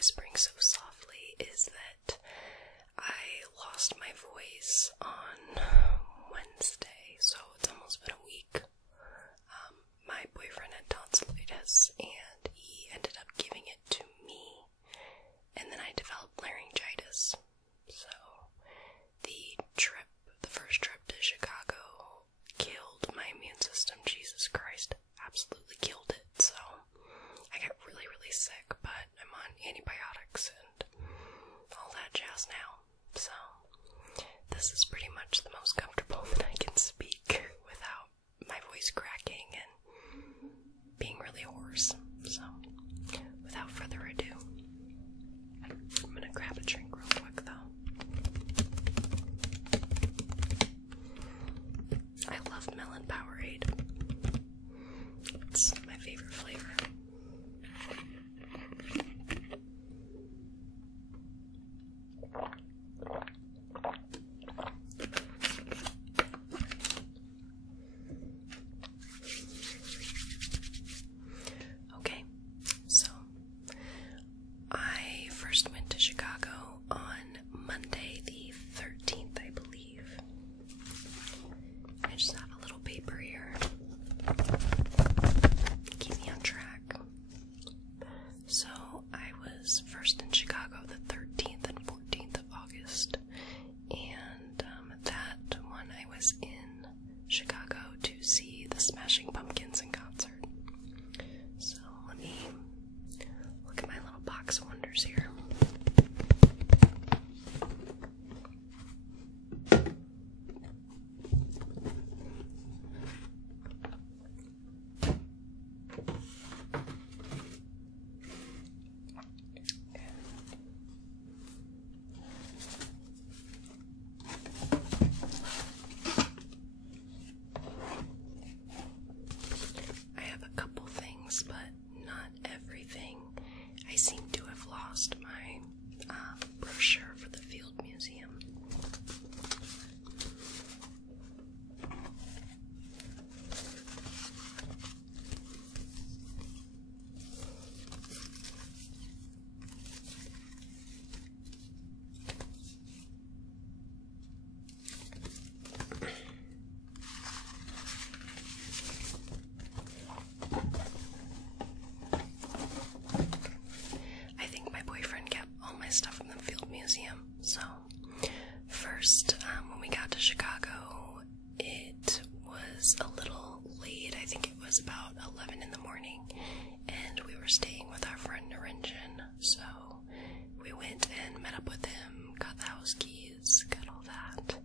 whispering so softly is that I lost my voice on Wednesday, so it's almost been a week. My boyfriend had tonsillitis, and he ended up giving it to me, and then I developed laryngitis. So the first trip to Chicago killed my immune system. Jesus Christ, absolutely killed it. So I got really, really sick, but I'm on antibiotics and all that jazz now. So this is pretty much the most comfortable that I can speak without my voice cracking and being really hoarse. So without further ado, I'm gonna grab a drink real quick though. I love melon Powerade. It's my favorite flavor. Okay, so I first went to Chicago on Monday the 13th, I believe. I just have a little paper here. Keep me on track. So I was first in Chicago the 13th and 14th of August, and that one I was in Chicago to see the Smashing Pumpkins in concert. So let me look at my little box of wonders here. I have a couple things, but not everything. I seem to have lost my brochure for the Field Museum. I think my boyfriend kept all my stuff from the Field Museum. So, first, when we got to Chicago, it was a little late. I think it was about 11 in the morning, and we were staying with our friend Narendran. So, we went and met up with him, got the house keys, got all that,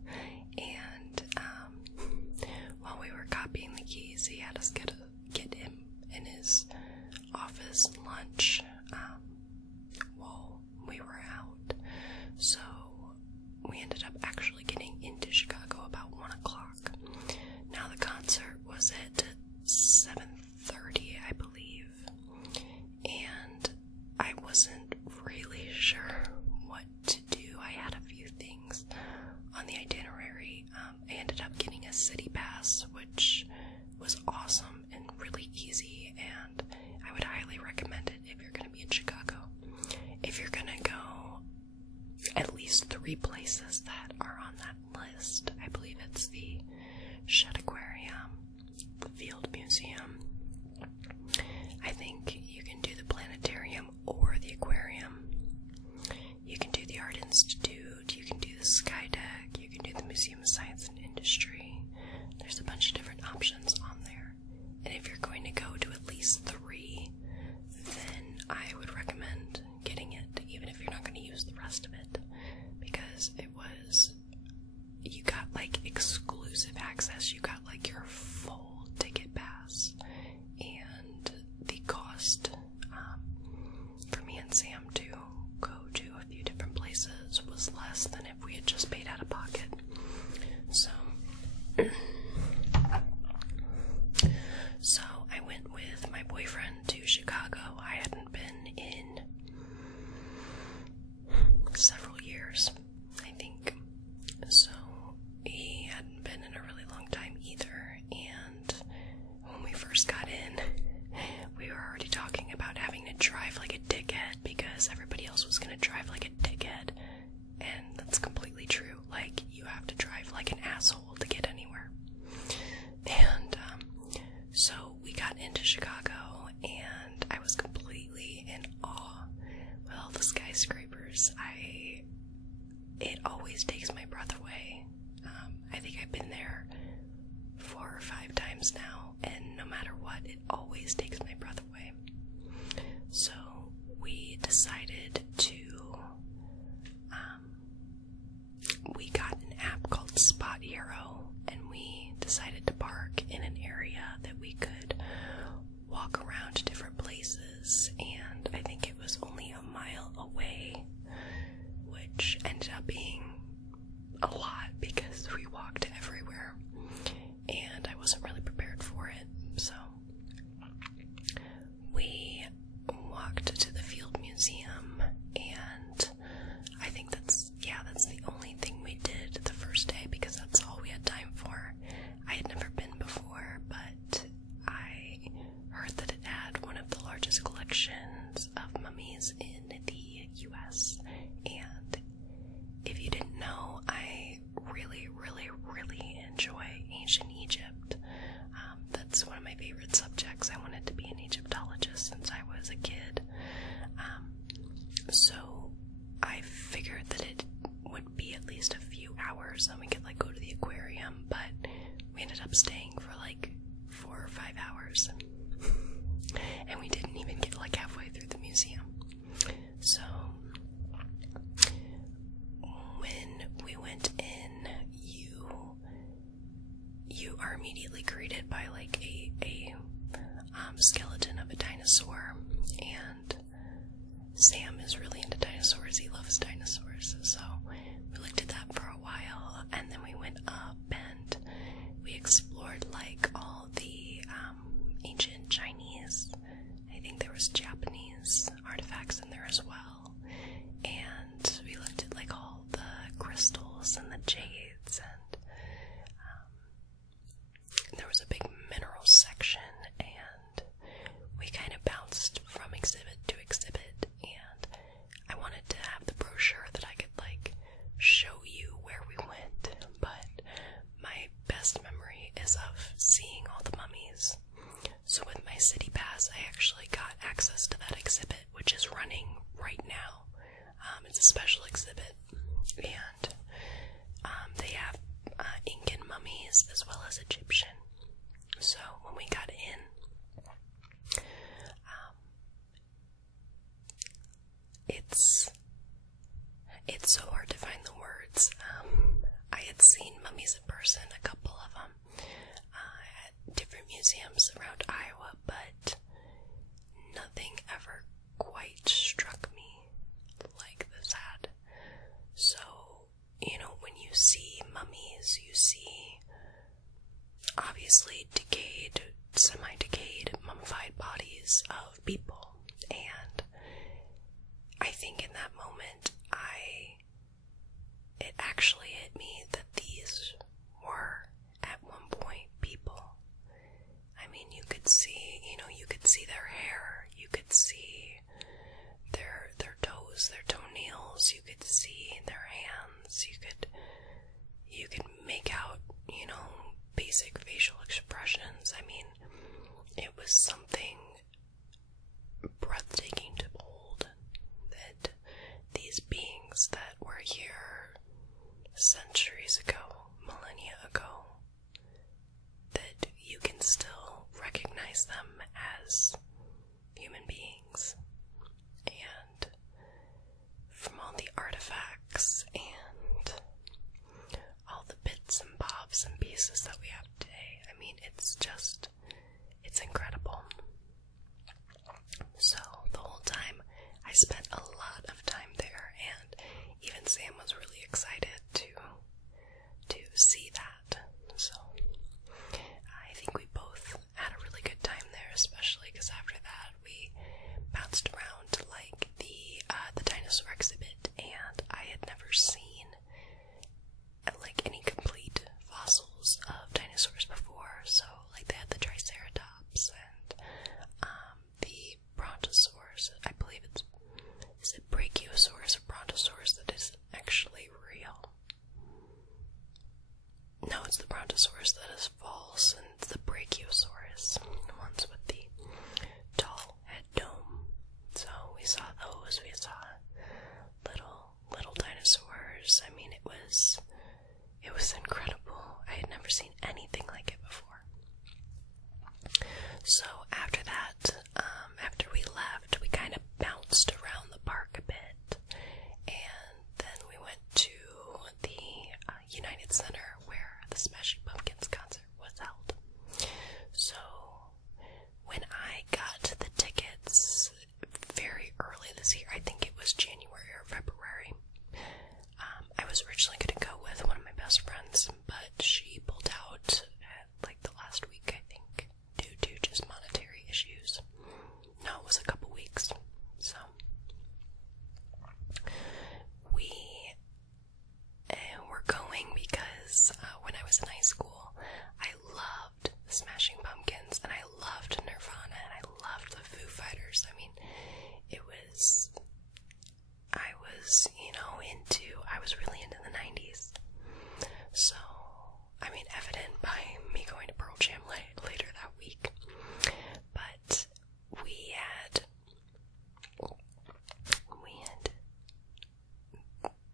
and while we were copying the keys, he had us get him in his office lunch while we were out. So we ended up actually getting into Chicago about 1 o'clock. Now the concert was at 7:30, I believe, and I wasn't really sure what to do. I had a few things on the itinerary. I ended up getting a city pass, which was awesome and really easy, and I would highly recommend it if you're going to be in Chicago. If you're going to go at least 3 places that are on that list, I believe it's the Shed Aquarium, the Field Museum. I think you can do the planetarium or the aquarium. You can do the Art Institute, you can do the Sky Deck, you can do the Museum of Science and Industry. There's a bunch of different options on there. And if you're going to go to at least 3, then I would recommend getting it, even if you're not going to use the rest of it, because you got like exclusive access, you got like your full ticket pass, and the cost for me and Sam to go to a few different places was less than if we had just paid out of pocket. So I went with my boyfriend to Chicago. I hadn't been in several years, I think. So he hadn't been in a really long time either. And when we first got in, we were already talking about having to drive like a dickhead because everybody else skyscrapers, it always takes my breath away. I think I've been there 4 or 5 times now, and no matter what, it always takes my breath away. So we decided to, we got an app called Spot Hero, and we decided to park in an area that we could walk around different places, and I think it was only a mile away, which ended up being a lot because we walked everywhere, and I wasn't really prepared for it. So we walked to the Field Museum, and I think that's the only thing we did the first day because that's all we had time for. I had never been before, but I heard that it had one of the largest collections of mummies in the US, and if you didn't know, I really, really, really enjoy ancient Egypt. That's one of my favorite subjects. I wanted to be an Egyptologist since I was a kid. So I figured that it would be at least a few hours and we could like go to the aquarium, but we ended up staying for like 4 or 5 hours. And we didn't even get like halfway through the museum. So when we went in, you are immediately greeted by like a skeleton of a dinosaur, and Sam is really into dinosaurs. He loves dinosaurs, so we looked at that for a while, and then we went up and we explored like all the ancient Chinese, I think there was Japanese artifacts in there as well, and we looked at like all the crystals and the jades, and there was a big mineral section, and we kind of bounced from exhibit to exhibit, and I wanted to have the brochure that I could like show you where we went, but my best memory is of seeing all the mummies. So with my city pass, I actually got access to that exhibit, which is running right now. It's a special exhibit, and they have Incan mummies as well as Egyptian. So when we got in, it's so hard to find the words. I had seen mummies in person, a couple of them, at different museums around Iowa, but nothing ever quite struck me like this had. So, you know, when you see mummies, you see obviously decayed, semi-decayed, mummified bodies of people, and I think in that moment, it actually hit me that these were, at one point, people. I mean, you could see their hair, you could see their toes, their toenails, you could see their hands, you could make out, you know, basic facial expressions. I mean, it was something breathtaking to behold, that these beings that were here centuries ago, millennia ago, that you can still recognize them as human beings. And from all the artifacts and all the bits and bobs and pieces that we have today, I mean, it's incredible. So the whole time I spent a lot of time there, and even Sam was really excited to see that. So I think we both had a really good time there, especially because after that we bounced around to like the dinosaur exhibit, and I had never seen like any complete fossils of dinosaurs before. So like they had the Triceratops and the Brontosaurus. I believe is it Brachiosaurus or Brontosaurus that is actually real? No, it's the Brontosaurus that is false, and it's the Brachiosaurus, the ones with the tall head dome. So we saw those. We saw was, I was really into the 90s. So, I mean, evident by me going to Pearl Jam later that week. But we had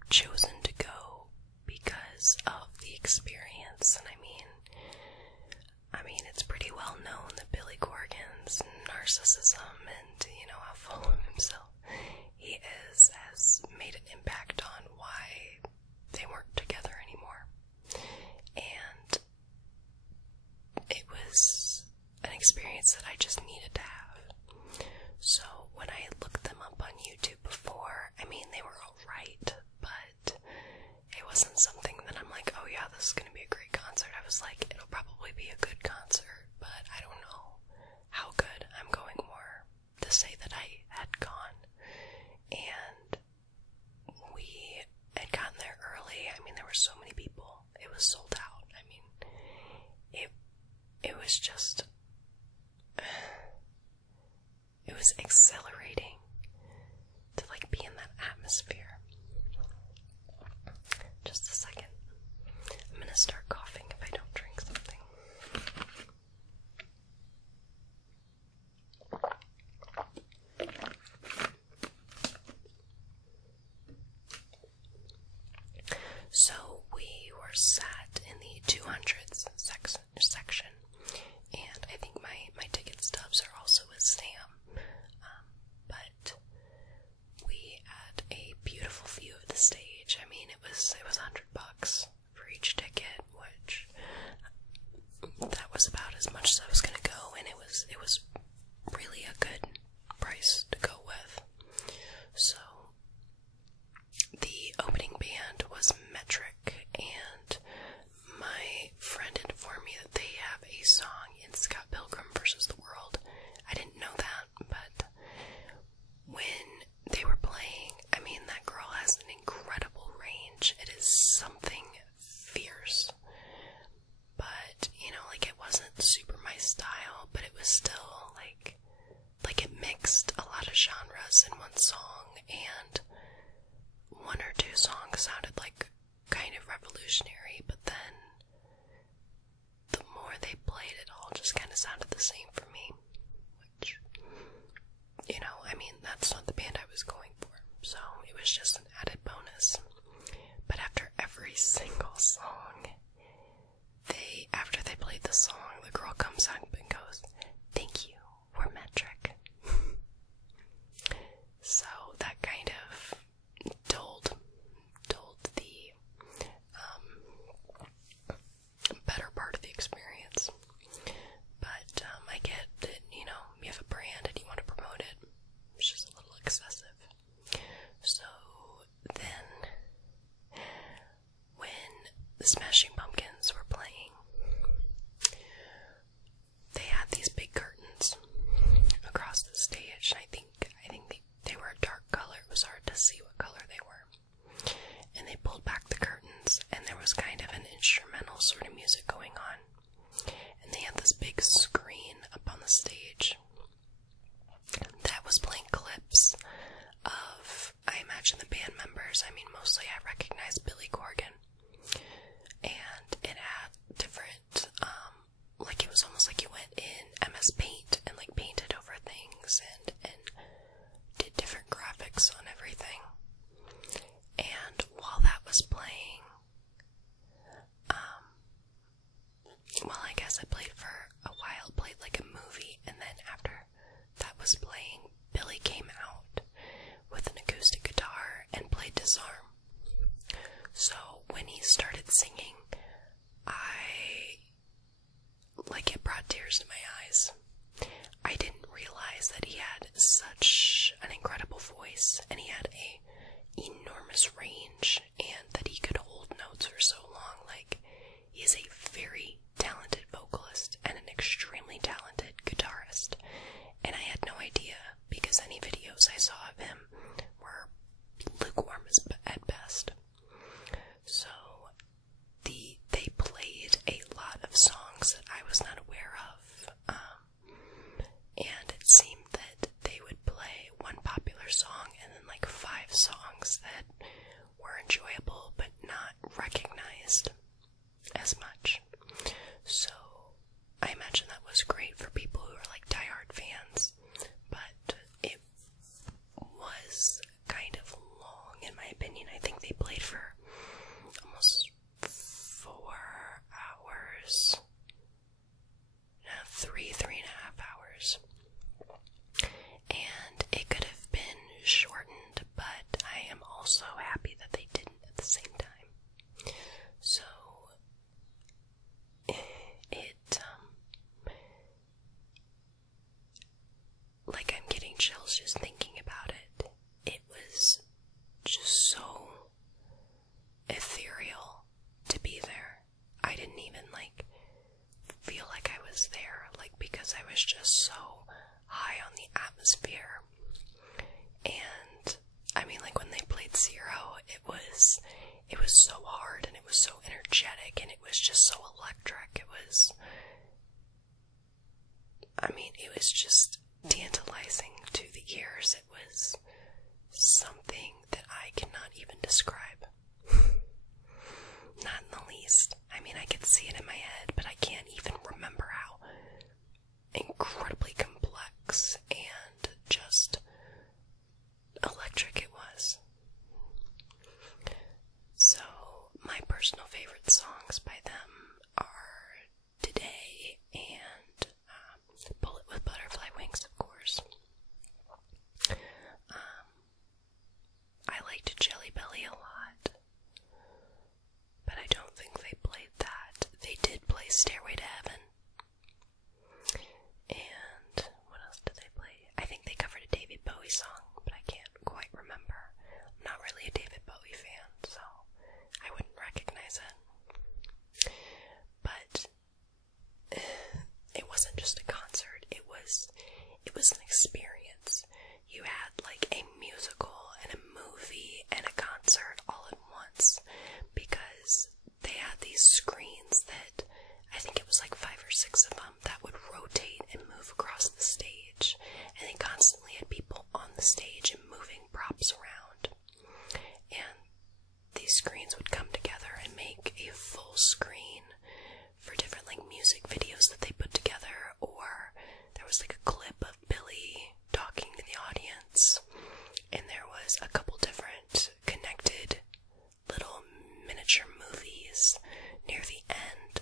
chosen to go because of the experience. And I mean, it's pretty well known that Billy Corgan's narcissism and, how full of himself he is has made an impact on why they weren't together anymore. And it was an experience that I just needed to have. So when I looked them up on YouTube before, I mean, they were alright, but it wasn't something that I'm like, oh yeah, this is gonna be a great concert. I was like, it'll probably be a good concert, but I don't know how good. I'm going more to say that I had gone. And we had gotten there early. I mean, there were so many people. It was sold out. I mean, it was just, it was exhilarating to, like, be in that atmosphere. Just a second. I'm gonna start coughing if I don't drink something. So we were sat in the 200s section, and I think my ticket stubs are also with Sam, but we had a beautiful view of the stage. I mean, it was $100 for each ticket, which that was about as much as I was gonna go, and it was really a good price to go with. So the opening band was Metric, and my friend informed me that they have a song in Scott Pilgrim vs. the World. I didn't know that, but when they were playing, I mean, that girl has an incredible range. It is something fierce. But, like, it wasn't super my style, but it was still, like it mixed a lot of genres in one song, and one or two songs sounded like kind of revolutionary, but then the more they played, it all just kind of sounded the same for me, which, I mean, that's not the band I was going for, so it was just an added bonus. But after every single song, after they played the song, the girl comes up and goes, "Thank you, we're Metric." So that kind of told the better part of the experience. But I get that, you have a brand and you want to promote it. It's just a little excessive. So then, when the Smashing Pumpkins were playing, they had these big curtains across the stage. I think they were a dark color. It was hard to see what color they were. And they pulled back the curtains, and there was kind of an instrumental sort of music going on. And they had this big screen up on the stage that was playing clips of, I imagine, the band members. I mean, mostly I recognize Billy Corgan. And it had different, like, it was almost like you went in MS Paint and, like, painted over things and did different graphics on everything. And while that was playing, well, I guess I played for a while, played like a movie, and then after that was playing, Billy came out with an acoustic guitar things that were enjoyable but not recognized as much. So I imagine that was great for people who are like diehard fans, but it was kind of long in my opinion. I think they played for almost 4 hours. No, 3.5 hours. And it could have been shortened, but I am also happy that they didn't at the same time. So like I'm getting chills just thinking about it. It was just so ethereal to be there. I didn't even like feel like I was there, like, because I was just so high on the atmosphere. And I mean, like, when they played Zero, it was so hard and it was so energetic and it was just so electric. It was just tantalizing to the ears. It was something that I cannot even describe. Not in the least. I mean, I could see it in my head, but I can't even remember how incredibly complex and just electric it was. So, my personal favorite songs by them are Today and Bullet with Butterfly Wings, of course. I liked Jelly Belly a lot, but I don't think they played that. They did play Stairway to Heaven. And what else did they play? I think they covered a David Bowie song, but I can't quite remember. I'm not really a David Bowie fan, so I wouldn't recognize it. But it wasn't just a concert, it was an experience. You had like a musical and a movie and a concert all at once, because they had these screens that, I think it was like 5 or 6 of them, that would rotate and move across the stage, and they constantly had people on the stage and moving props around, and these screens would come together and make a full screen for different like music videos that they put together, or there was like a clip of Billy talking to the audience, and there was a couple different connected little miniature movies near the end,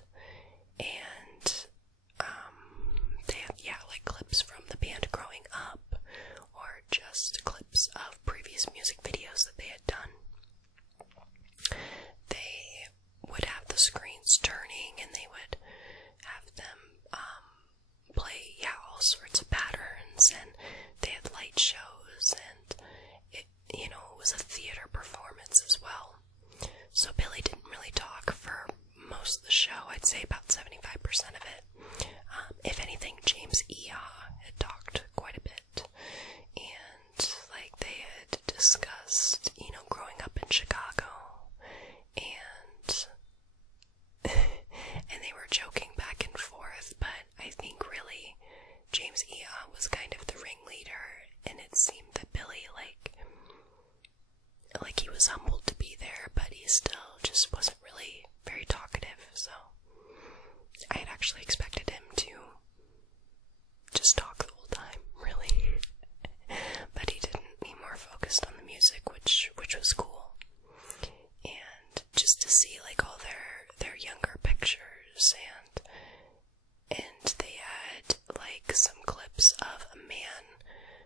and they have, like clips from the band growing up, or just clips of previous music videos that they had done. They would have the screens turning, and they would have them play all sorts of patterns, and they had light shows, and it was a theater performance as well. So Billy didn't really talk for most of the show. I'd say about 75% of it. If anything, James Iha had talked quite a bit, and like they had discussed, growing up in Chicago, and they were joking back and forth, but I think really James Iha was kind of the ringleader, and it seemed that Billy, like he was humbled to be there, but he still just wasn't really very talkative, so I had actually expected him to just talk the whole time, really. But he didn't. He more focused on the music, which was cool. And just to see like all their younger pictures, and they had like some clips of a man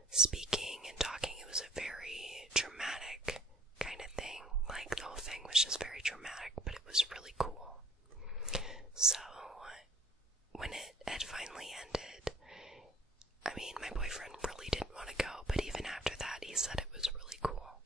speaking and talking. It was a very dramatic kind of thing. Like the whole thing was just very dramatic, but it was really cool. So when it had finally ended, I mean, my boyfriend really didn't want to go, but even after that he said it was really cool.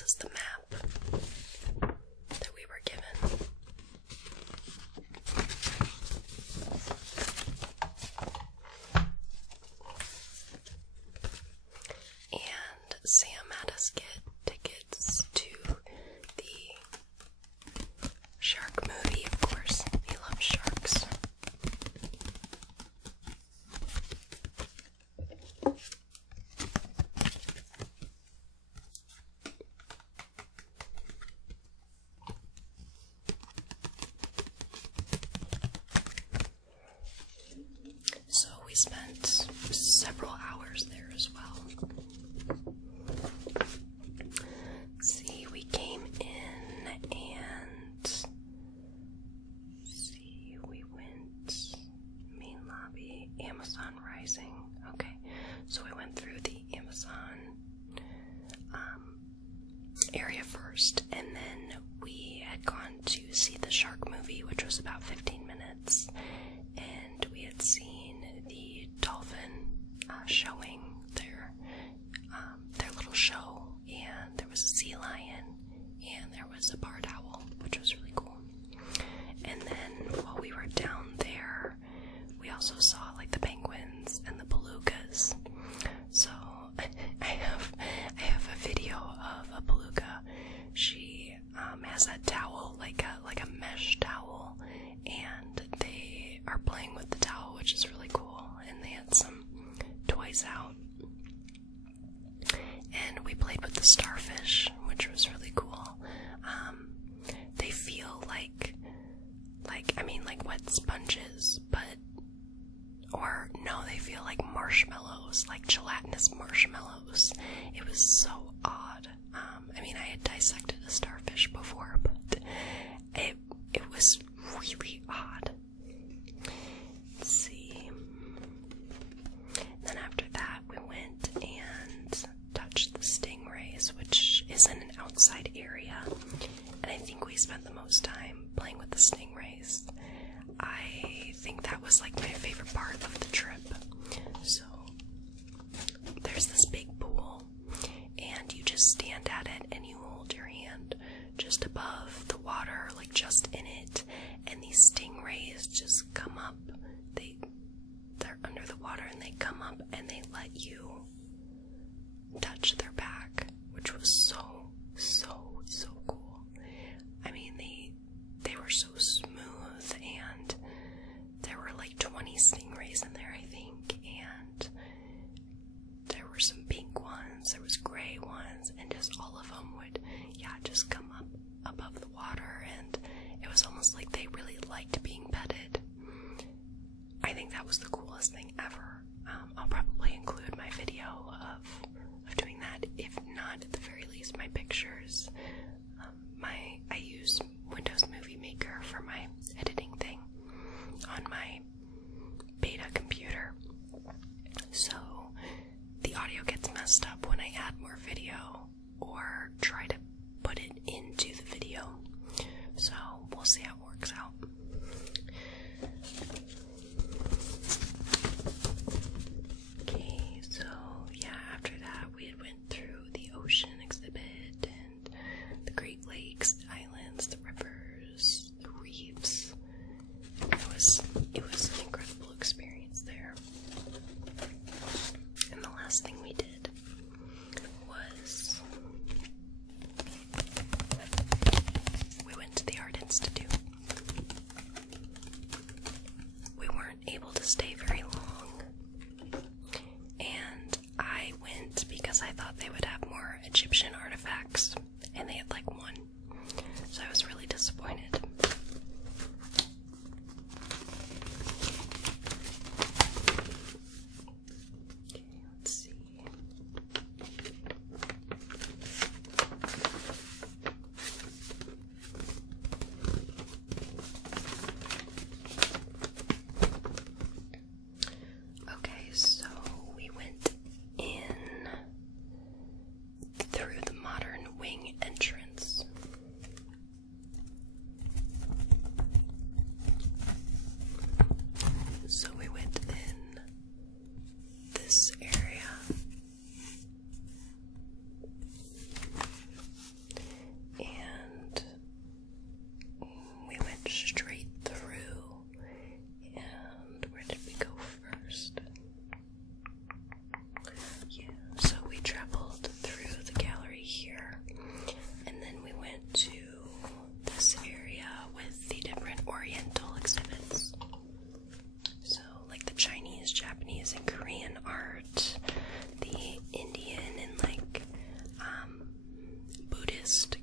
this is the map that we were given. And Sam had us get tickets to the shark movie, of course. He loves sharks. So we spent several hours there as well. Let's see, we came in and we went main lobby, Amazon Rising. Okay, so we went through the Amazon area first, and then we had gone to see the shark movie, which was about 15 minutes, and we had seen the dolphin showing their little show, and there was a sea lion, and there was a barred owl, which was really cool. And then while we were down there, we also saw like the penguins and the belugas. So I have a video of a beluga. She has a towel, like a mesh towel, and they are playing with the towel, which is really cool. And they had some toys out, and we played with the starfish, which was really cool. They feel like wet sponges, they feel like marshmallows, like gelatinous marshmallows. It was so odd. I had dissected a starfish before, but it was really odd. Let's see. Then after that, we went and touched the stingrays, which is in an outside area, and I think we spent the most time playing with the stingrays. I think that was like my favorite part of the trip. So there's this big pool, and you just stand at it and you hold your hand just above the water, like just in it, and these stingrays just come up. They're under the water, and they come up and they let you touch their back, which was so cool. They were so smooth, and there were like 20 stingrays in there, I think, and there were some pink ones, there was gray ones, and just all of them would, just come up above the water, and it was almost like they really liked being petted. I think that was the coolest thing ever. I'll probably include my video of doing that, if not, at the very least, my pictures. I use Windows Movie Maker for my editing thing on my beta computer, so the audio gets messed up when I add more video or try to put it into the video, so we'll see how it works out. Okay, so after that we went through the ocean exhibit and the Great Lakes, the islands, the rivers, the reefs. It was an incredible experience there. And the last thing we did was we went to the Art Institute. We weren't able to stay very long, and I went because I thought they would have more Egyptian artifacts, and they had like one, so I was really disappointed. Okay, let's see. Okay, so we went in through just